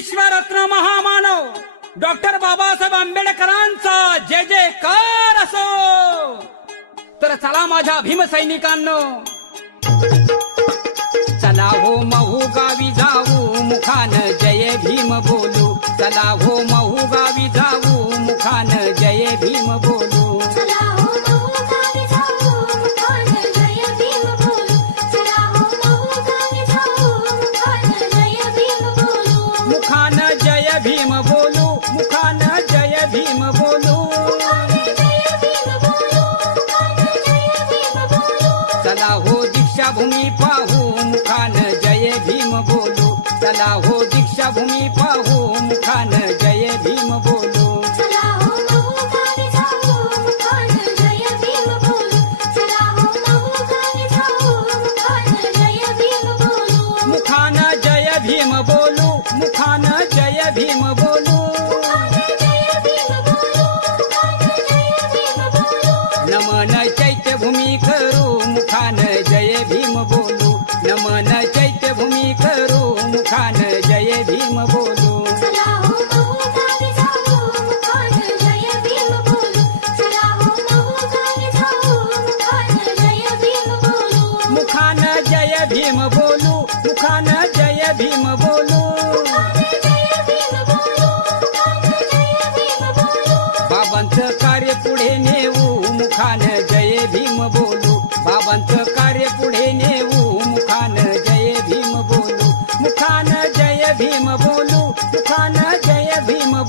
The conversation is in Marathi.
विश्वरत्न महामानव डॉक्टर बाबासाहेब आंबेडकरांचा जय जयकार असो. तर चला माझ्या भीमसैनिकांनो, चला हो महू गावी जाऊ मुखान जय भीम बोलू. चला हो महू गावी जाऊ मुखान जय भीम बोलू. मुखान जय भीम बोलू, मुखान जय भीम बोलू. चला हो दीक्षाभूमी पाहू मुखान जय भीम बोलू. चला हो दीक्षाभूमी पाहू मुखान जय भीम बोलू. मुखान जय भीम बोलू, मुखान जय भीम बोलू. नमन चैत्यभूमी करू मुखान जय भीम बोलू. नमन चैत्यभूमी करू मुखान जय भीम बोलू. मुखान जय भीम बोलू, मुखान जय भीम बोलू. बाबांचं कार्य पुढे नेऊ मुखान जय भीम बोलू. बाबांचं कार्य पुढे नेऊ मुखान जय भीम बोलू. मुखान जय भीम बोलू, मुखान जय भीम